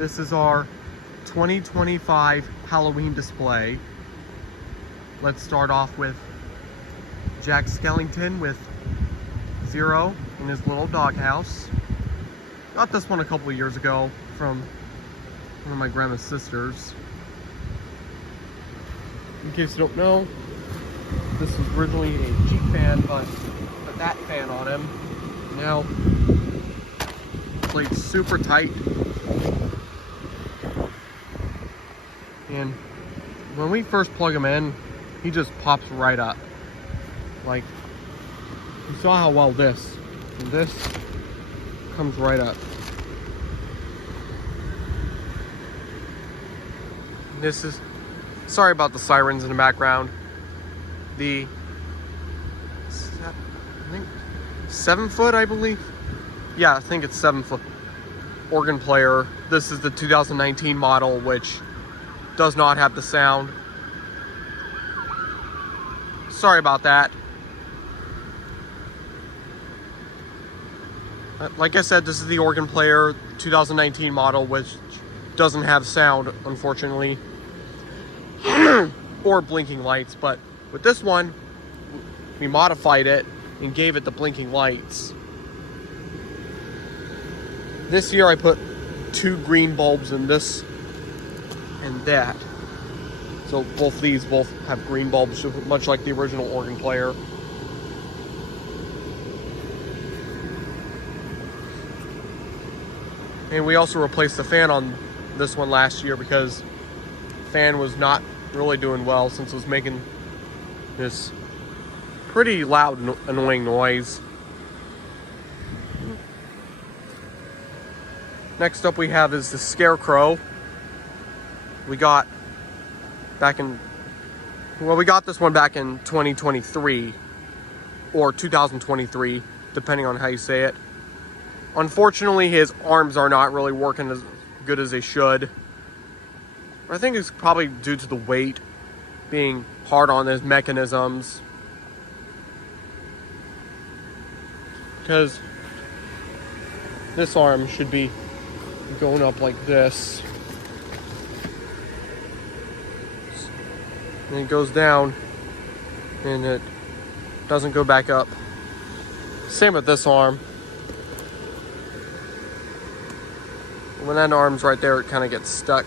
This is our 2025 Halloween display. Let's start off with Jack Skellington with Zero in his little doghouse. Got this one a couple of years ago from one of my grandma's sisters. In case you don't know, this was originally a Jeep fan, but put that fan on him. Now, played super tight. And when we first plug him in, he just pops right up. Like, you saw how well this comes right up. This is, sorry about the sirens in the background. The, I think 7 foot, I believe. Yeah, I think it's 7 foot organ player. This is the 2019 model, which does not have the sound. Sorry about that. Like I said, this is the organ player 2019 model, which doesn't have sound, unfortunately, or blinking lights. But with this one, we modified it and gave it the blinking lights. This year I put 2 green bulbs in this and that. So both have green bulbs, much like the original organ player. And we also replaced the fan on this one last year because the fan was not really doing well since it was making this pretty loud, annoying noise. Next up we have is the Scarecrow. We got we got this one back in 2023 or 2023, depending on how you say it. Unfortunately, his arms are not really working as good as they should. I think it's probably due to the weight being hard on his mechanisms. Because this arm should be going up like this. And it goes down and it doesn't go back up. Same with this arm. When that arm's right there, it kind of gets stuck.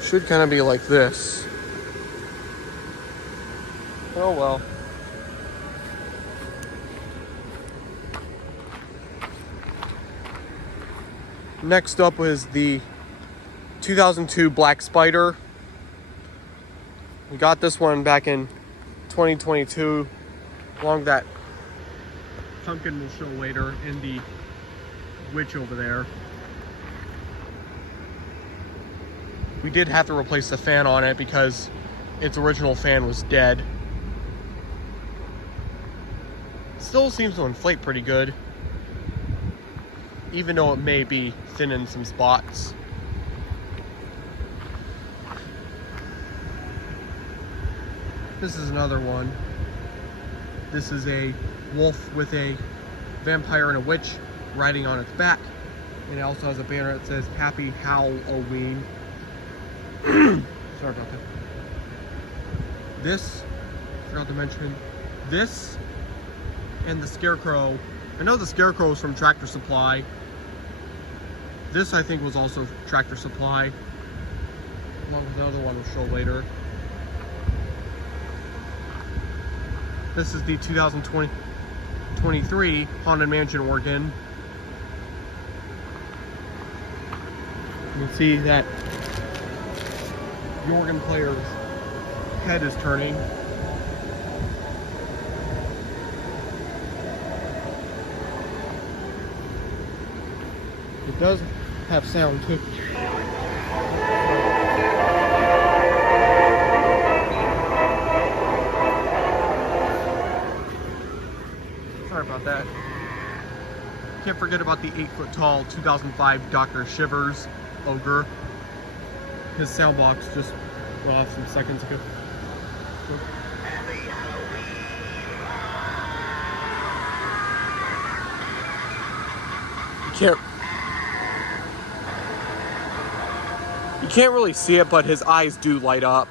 Should kind of be like this. Oh well. Next up is the 2002 Black Spider. We got this one back in 2022, along with that pumpkin we'll show later, and the witch over there. We did have to replace the fan on it because its original fan was dead. It still seems to inflate pretty good, even though it may be thin in some spots. This is another one. This is a wolf with a vampire and a witch riding on its back. And it also has a banner that says Happy Halloween. Sorry about that. This, forgot to mention, this and the Scarecrow. I know the Scarecrow was from Tractor Supply. This I think was also Tractor Supply, along with another one we'll show later. This is the 2023 Haunted Mansion organ. You can see that the organ player's head is turning. It does have sound too. Sorry about that. Can't forget about the 8-foot-tall 2005 Dr. Shivers ogre. His sound box just went off some seconds ago. You can't really see it, but his eyes do light up.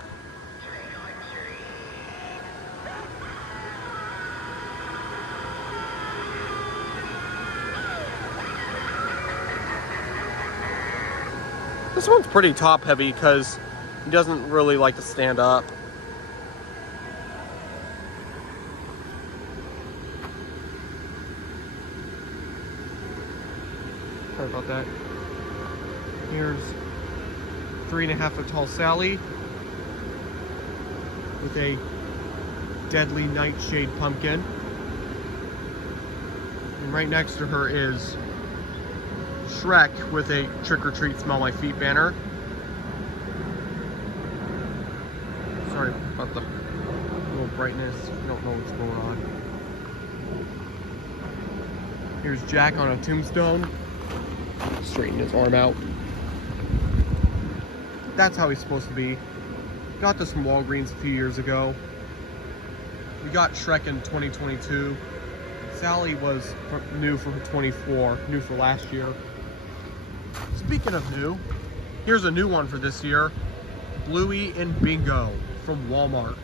This one's pretty top heavy because he doesn't really like to stand up. Sorry about that. Here's 3.5 foot tall Sally with a deadly nightshade pumpkin. And right next to her is Shrek with a trick or treat smell my feet banner. Sorry about the little brightness. I don't know what's going on. Here's Jack on a tombstone. Straighten his arm out. That's how he's supposed to be. Got this from Walgreens a few years ago. We got Shrek in 2022. Sally was new for 24, new for last year. Speaking of new, here's a new one for this year. Bluey and Bingo from Walmart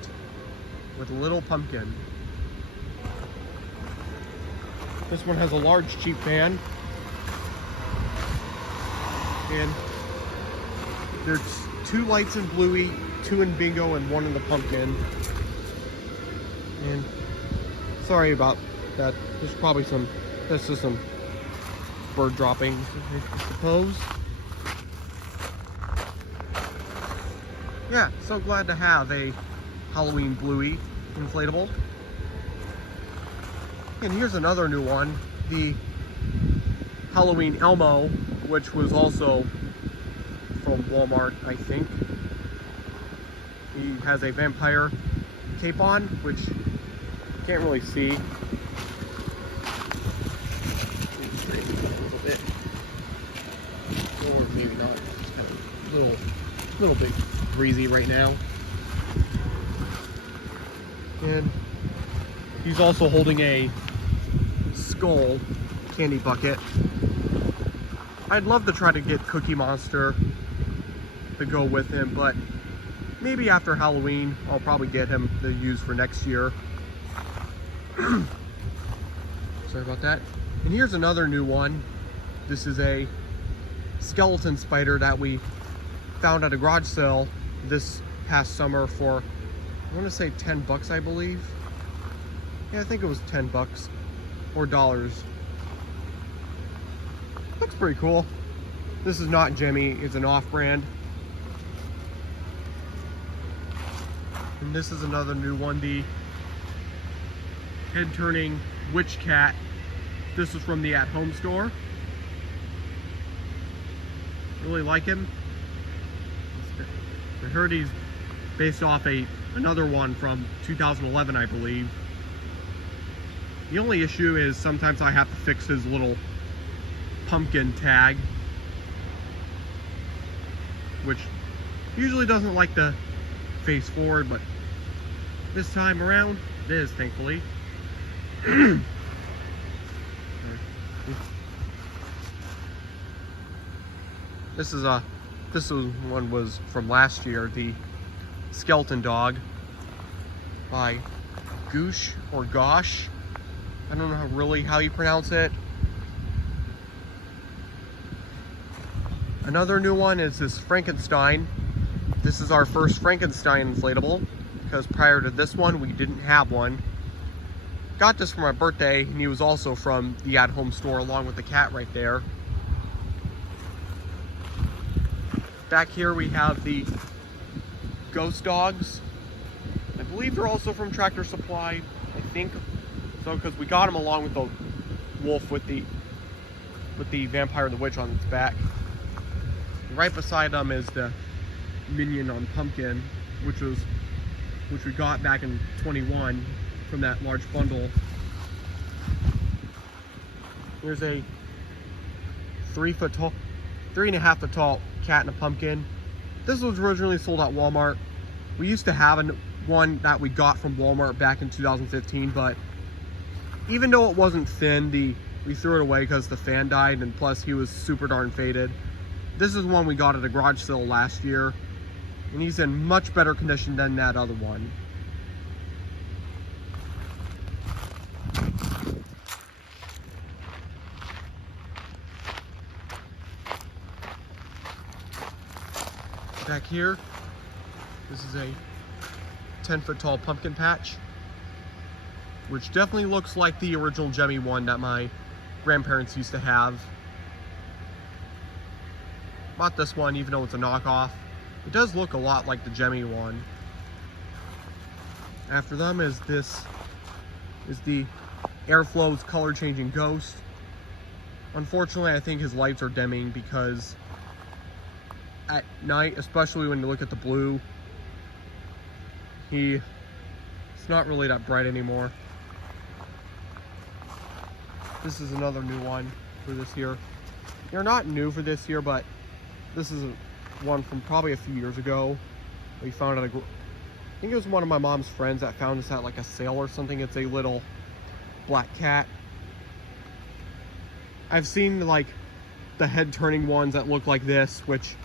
with a little pumpkin. This one has a large cheap fan. And there's 2 lights in Bluey, 2 in Bingo, and 1 in the pumpkin. And sorry about that. There's probably that's just some bird droppings, I suppose. Yeah, so glad to have a Halloween Bluey inflatable. And here's another new one, the Halloween Elmo, which was also from Walmart, I think. He has a vampire cape on, which you can't really see. Straighten it up a little bit. Or maybe not. It's kind of a little bit breezy right now. And he's also holding a skull candy bucket. I'd love to try to get Cookie Monster to go with him, but maybe after Halloween I'll probably get him to use for next year. Sorry about that. And here's another new one. This is a skeleton spider that we found at a garage sale this past summer for, I want to say 10 bucks, I believe. Yeah, I think it was 10 bucks or dollars. Looks pretty cool. This is not Jimmy, it's an off-brand. And this is another new one, the head-turning witch cat. This is from the at-home store. Really like him. I heard he's based off another one from 2011, I believe. The only issue is sometimes I have to fix his little pumpkin tag, which usually doesn't like to face forward, but this time around it is, thankfully. This one was from last year, the skeleton dog by Goosh or Gosh. I don't know really how you pronounce it. Another new one is this Frankenstein. This is our first Frankenstein inflatable, because prior to this one, we didn't have one. Got this for my birthday, and he was also from the at-home store, along with the cat right there. Back here we have the ghost dogs. I believe they're also from Tractor Supply, I think. So, because we got them along with the wolf with the vampire and the witch on its back. Right beside them is the minion on pumpkin, which we got back in 21 from that large bundle. There's a 3.5 foot tall cat and a pumpkin. This was originally sold at Walmart. We used to have one that we got from Walmart back in 2015, but even though it wasn't thin, we threw it away because the fan died, and plus he was super darn faded. This is one we got at a garage sale last year, and he's in much better condition than that other one. Back here, this is a 10-foot tall pumpkin patch, which definitely looks like the original Jemmy one that my grandparents used to have. Bought this one even though it's a knockoff. It does look a lot like the Jemmy one. After them is the Airflow's color changing Ghost. Unfortunately, I think his lights are dimming because at night, especially when you look at the blue, it's not really that bright anymore. This is another new one for this year. They're not new for this year, but this is one from probably a few years ago. We found it, I think it was one of my mom's friends that found this at like a sale or something. It's a little black cat. I've seen like the head turning ones that look like this, which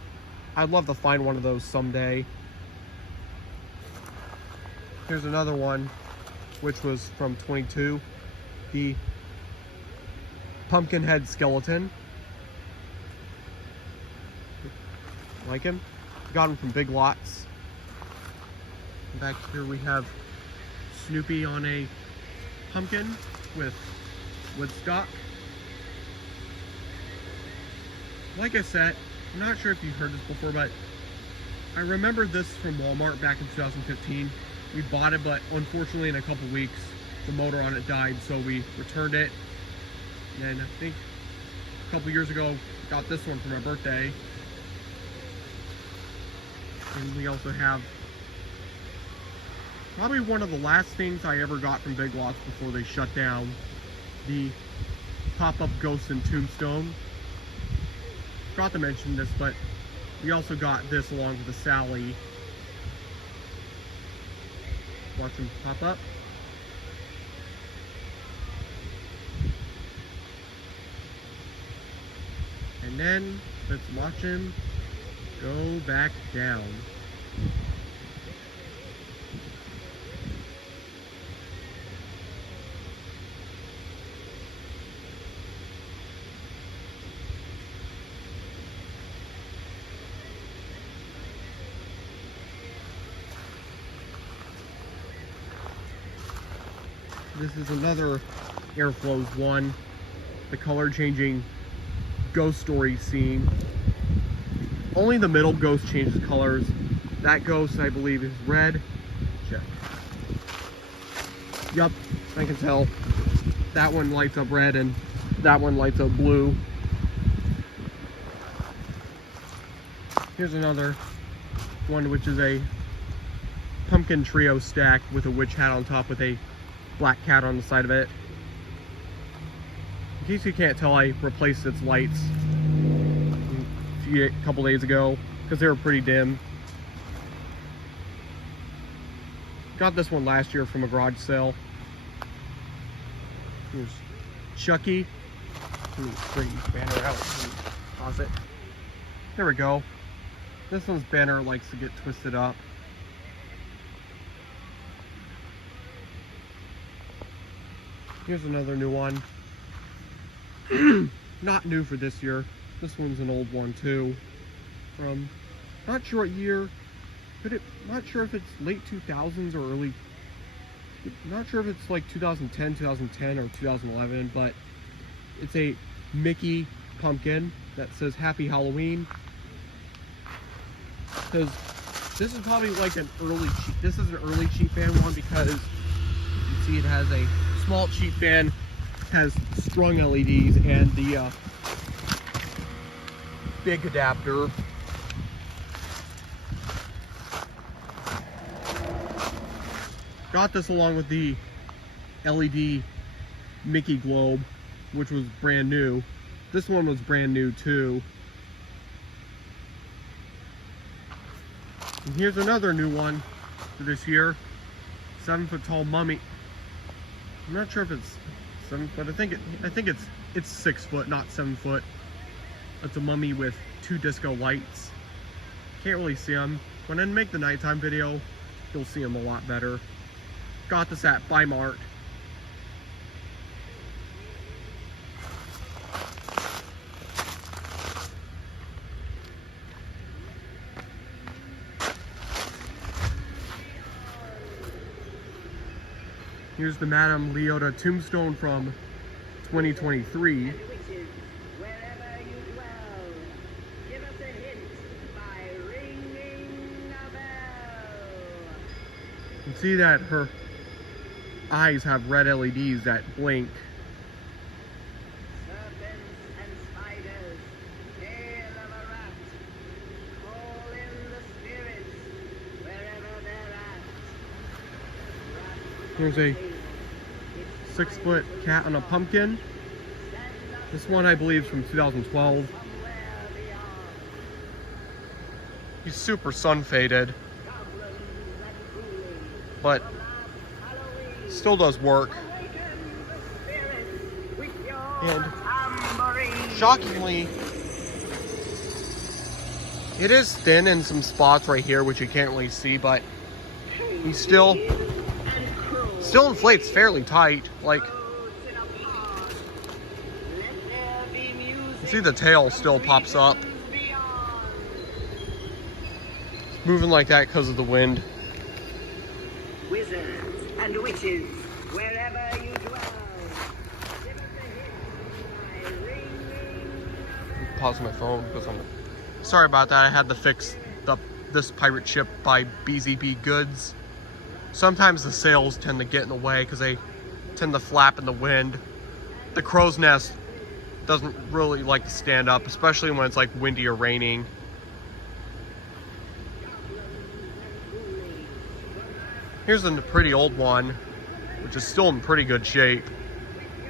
I'd love to find one of those someday. Here's another one, which was from 22, the pumpkin head skeleton. Like him. Got him from Big Lots. Back here we have Snoopy on a pumpkin with Woodstock. Like I said, I'm not sure if you've heard this before, but I remember this from Walmart back in 2015. We bought it, but unfortunately in a couple weeks, the motor on it died, so we returned it. And I think a couple years ago, got this one for my birthday. And we also have probably one of the last things I ever got from Big Lots before they shut down, the pop-up Ghost and Tombstone. Forgot to mention this, but we also got this along with the Sally. Watch him pop up. And then let's watch him go back down. This is another Airflow's one, the color changing Ghost Story scene. Only the middle Ghost changes colors. That Ghost, I believe, is red. Check. Yup, I can tell. That one lights up red and that one lights up blue. Here's another one, which is a pumpkin trio stack with a witch hat on top with a black cat on the side of it. In case you can't tell, I replaced its lights a couple days ago because they were pretty dim. Got this one last year from a garage sale. Here's Chucky. Let me bring this banner out and pause it. There we go. This one's banner likes to get twisted up. Here's another new one. Not new for this year. This one's an old one too. From, not sure what year, not sure if it's late 2000s or early, not sure if it's like 2010 or 2011, but it's a Mickey pumpkin that says Happy Halloween. Because this is probably like an early cheap, this is an early cheap fan one because you can see it has a small cheap fan, has strung LEDs and the big adapter. Got this along with the LED Mickey globe, which was brand new. This one was brand new too. And here's another new one for this year. 7-foot tall mummy. I'm not sure if it's 7 foot. I think it's 6 foot, not 7 foot. It's a mummy with 2 disco lights. Can't really see them. When I make the nighttime video, you'll see them a lot better. Got this at Mart. Here's the Madame Leota tombstone from 2023. You can see that her eyes have red LEDs that blink. Serpents and spiders, tail of a rat, call in the spirits wherever they're at. Here's a 6-foot cat on a pumpkin. This one I believe is from 2012. He's super sun faded, but still does work. And shockingly, it is thin in some spots right here, which you can't really see, but he still inflates fairly tight. Like, you can see the tail still pops up. It's moving like that because of the wind. Wizards and witches, wherever you dwell. Give us a hint by ringing. Pause my phone because I'm sorry about that. I had to fix this pirate ship by BZB Goods. Sometimes the sails tend to get in the way because they tend to flap in the wind. The crow's nest doesn't really like to stand up, especially when it's like windy or raining. Here's a pretty old one, which is still in pretty good shape.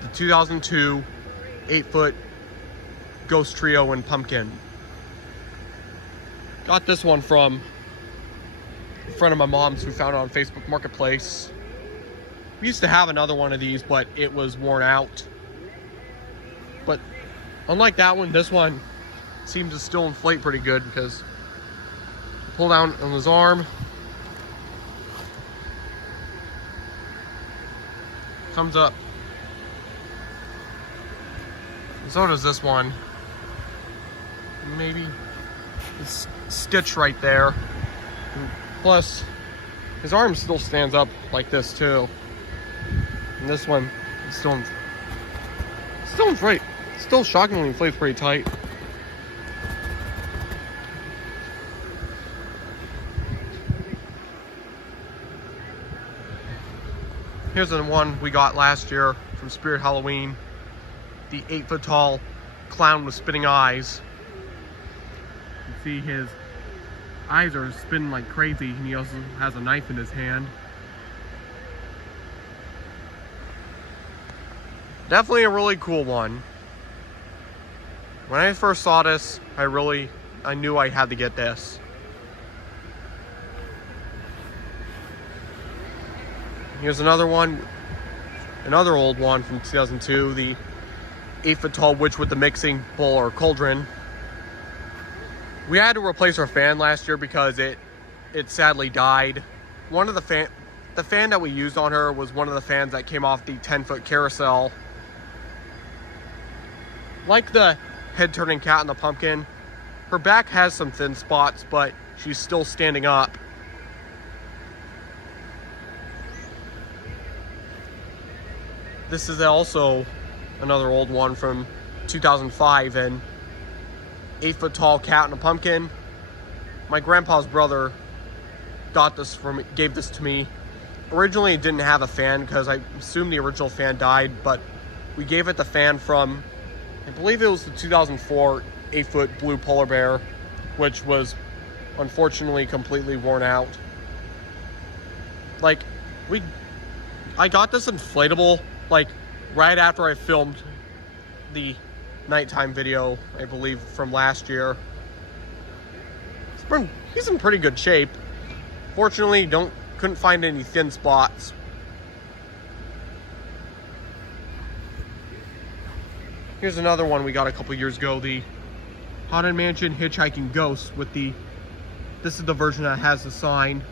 The 2002 8-foot Ghost Trio and Pumpkin. Got this one from a friend of my mom's who found it on Facebook Marketplace. We used to have another one of these, but it was worn out. But unlike that one, this one seems to still inflate pretty good because pull down on his arm, comes up. So does this one. Maybe this stitch right there. Plus, his arm still stands up like this too. And this one is still inflate. Still shockingly inflates pretty tight. Here's the one we got last year from Spirit Halloween. The 8-foot tall clown with spinning eyes. You can see his eyes are spinning like crazy, and he also has a knife in his hand. Definitely a really cool one. When I first saw this, I knew I had to get this. Here's another one, another old one from 2002, the 8-foot tall witch with the mixing bowl or cauldron. We had to replace our fan last year because it sadly died. One of the fan that we used on her was one of the fans that came off the 10-foot carousel. Like the head-turning cat and the pumpkin, her back has some thin spots, but she's still standing up. This is also another old one from 2005, and 8-foot tall cat and a pumpkin. My grandpa's brother gave this to me. Originally it didn't have a fan because I assumed the original fan died, but we gave it the fan from, I believe it was the 2004 8-foot blue polar bear, which was unfortunately completely worn out. Like, I got this inflatable like right after I filmed the nighttime video, I believe, from last year. He's in pretty good shape. Fortunately, couldn't find any thin spots. Here's another one we got a couple years ago, the Haunted Mansion Hitchhiking Ghosts with the, this is the version that has the sign.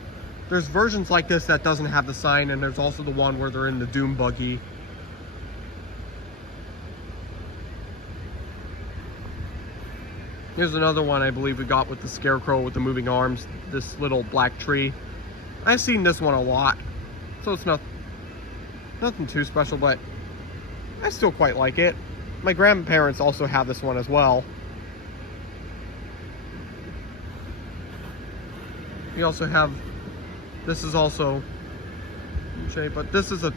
There's versions like this that doesn't have the sign, and there's also the one where they're in the Doom buggy. Here's another one I believe we got with the scarecrow with the moving arms, this little black tree. I've seen this one a lot, so it's nothing too special, but I still quite like it. My grandparents also have this one as well. We also have, this is also, but this is a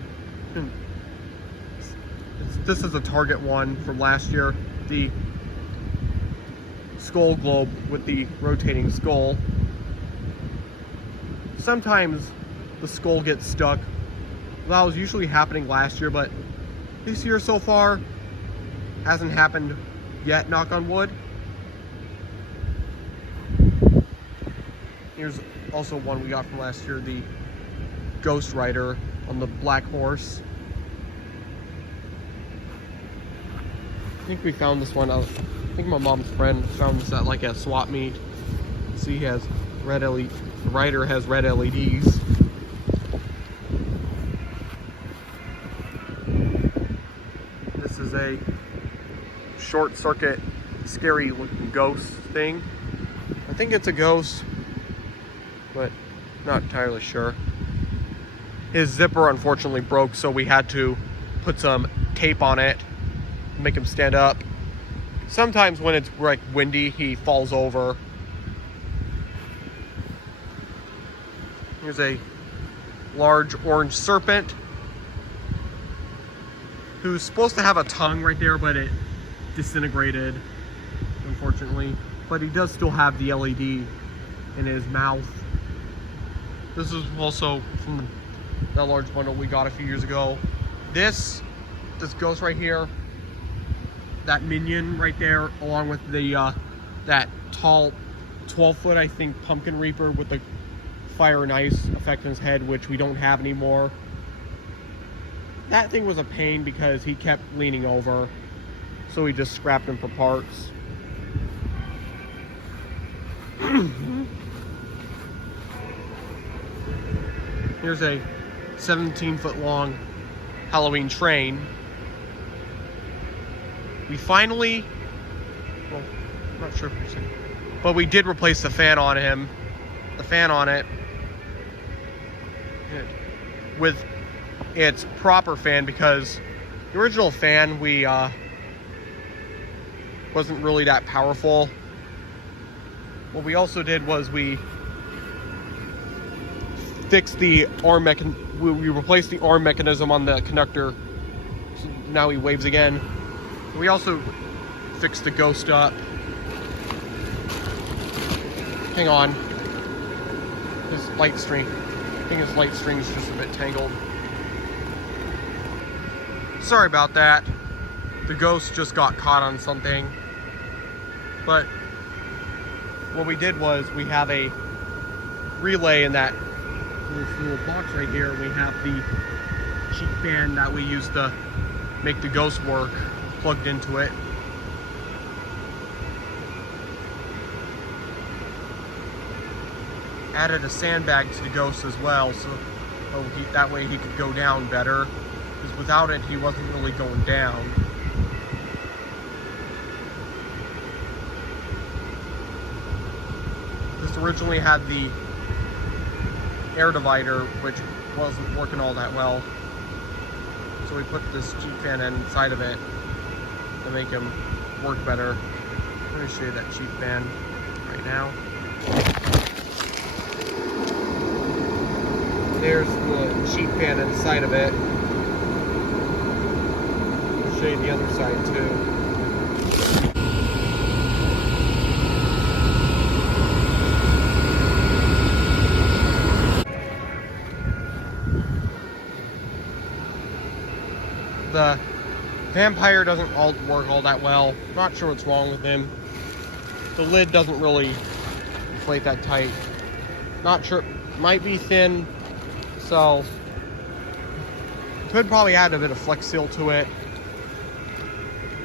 Target one from last year. The skull globe with the rotating skull. Sometimes the skull gets stuck. That was usually happening last year, but this year so far hasn't happened yet, knock on wood. Here's also one we got from last year, the Ghost Rider on the black horse. I think we found this one. I think my mom's friend found this at like a swap meet. See, he has red LED. The rider has red LEDs. This is a short circuit, scary looking ghost thing. I think it's a ghost, but not entirely sure. His zipper unfortunately broke, so we had to put some tape on it, make him stand up. Sometimes when it's like windy, he falls over. Here's a large orange serpent who's supposed to have a tongue right there, but it disintegrated, unfortunately. But he does still have the LED in his mouth. This is also from that large bundle we got a few years ago. This ghost right here, that minion right there, along with the that tall 12-foot, I think, pumpkin reaper with the fire and ice effect on his head, which we don't have anymore. That thing was a pain because he kept leaning over, so we just scrapped him for parts. Here's a 17-foot long Halloween train. We finally, well, I'm not sure if you're saying, but we did replace the fan on him, the fan on it, with its proper fan, because the original fan wasn't really that powerful. What we also did was we fixed the arm we replaced the arm mechanism on the conductor, so now he waves again. We also fixed the ghost up. Hang on. His light string. I think his light string's just a bit tangled. Sorry about that. The ghost just got caught on something. But what we did was we have a relay in that little box right here. We have the cheek fan that we use to make the ghost work plugged into it. Added a sandbag to the ghost as well, so that way he could go down better, because without it he wasn't really going down. This originally had the air divider, which wasn't working all that well, so we put this cheek fan inside of it to make him work better. Let me show you that cheek fan right now. There's the cheek fan inside of it. I'll show you the other side too. The vampire doesn't work all that well. Not sure what's wrong with him. The lid doesn't really inflate that tight. Not sure, might be thin, so could probably add a bit of Flex Seal to it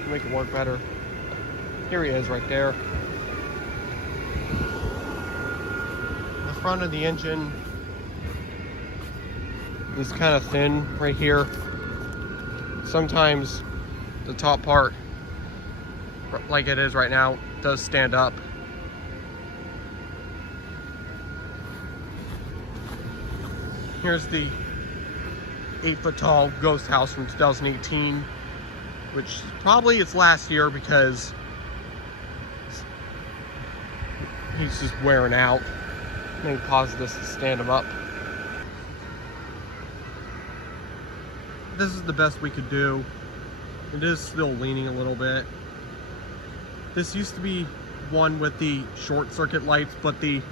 to make it work better. Here he is right there. The front of the engine is kind of thin right here. Sometimes the top part, like it is right now, does stand up. Here's the 8-foot tall ghost house from 2018, which probably its last year because he's just wearing out. Let me pause this to stand him up. This is the best we could do. It is still leaning a little bit. This used to be one with the short circuit lights, but the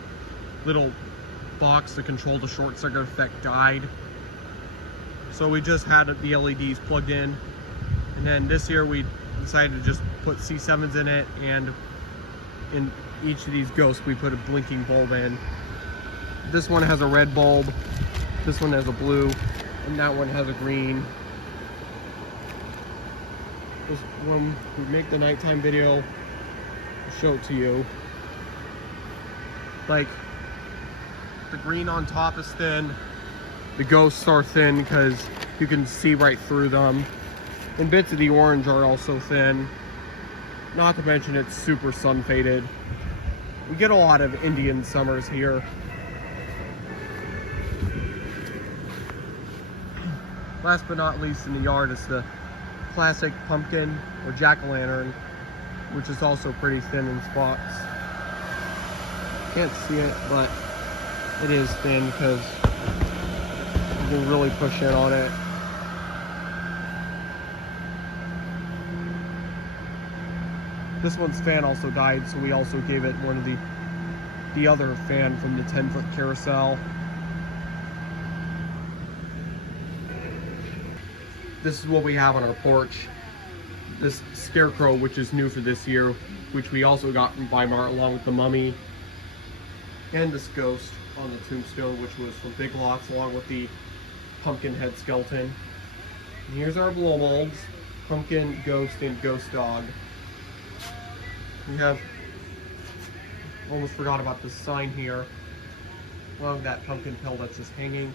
little box to control the short circuit effect died. So we just had the LEDs plugged in. And then this year we decided to just put C7s in it, and in each of these ghosts we put a blinking bulb in. This one has a red bulb, this one has a blue, and that one has a green. This, when we make the nighttime video, I'll show it to you. Like, the green on top is thin, the ghosts are thin because you can see right through them, and bits of the orange are also thin. Not to mention it's super sun faded. We get a lot of Indian summers here. Last but not least in the yard is the classic pumpkin or jack-o'-lantern, which is also pretty thin in spots. Can't see it, but it is thin because you can really push in on it. This one's fan also died, so we also gave it one of the other fan from the 10-foot carousel. This is what we have on our porch. This scarecrow, which is new for this year, which we also got from Weimar, along with the mummy and this ghost on the tombstone, which was from Big Lots, along with the pumpkin head skeleton. And here's our blow molds: pumpkin, ghost, and ghost dog. We have, almost forgot about this sign here, along that pumpkin pill that's just hanging.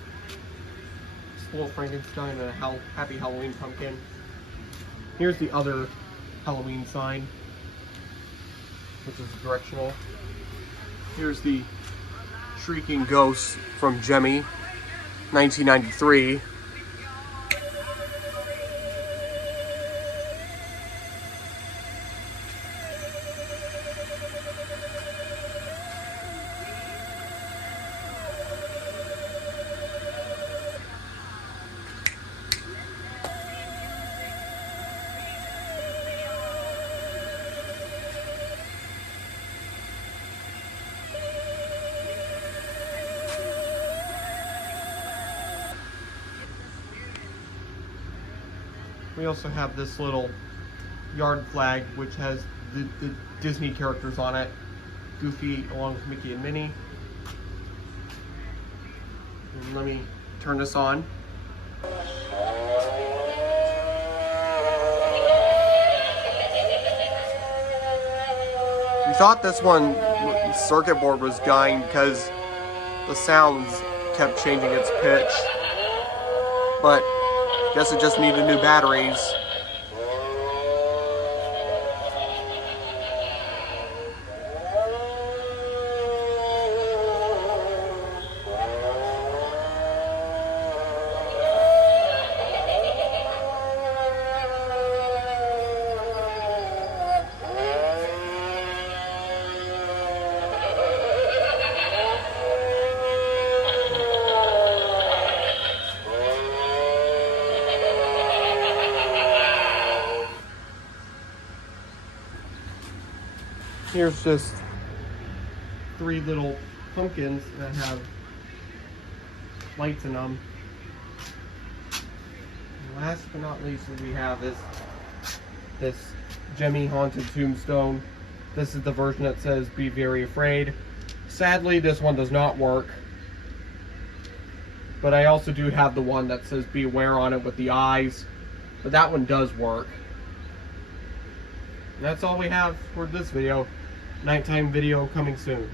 Little Frankenstein and a Happy Halloween pumpkin. Here's the other Halloween sign, which is directional. Here's the Shrieking Ghost from Jemmy, 1993. We also have this little yard flag, which has the Disney characters on it. Goofy along with Mickey and Minnie. And let me turn this on. We thought this one circuit board was dying because the sounds kept changing its pitch, but guess it just needed new batteries. Here's just 3 little pumpkins that have lights in them. And last but not least, what we have is this Jemmy Haunted Tombstone. This is the version that says "Be Very Afraid." Sadly, this one does not work. But I also do have the one that says "Beware" on it with the eyes. But that one does work. that's all we have for this video. Nighttime video coming soon.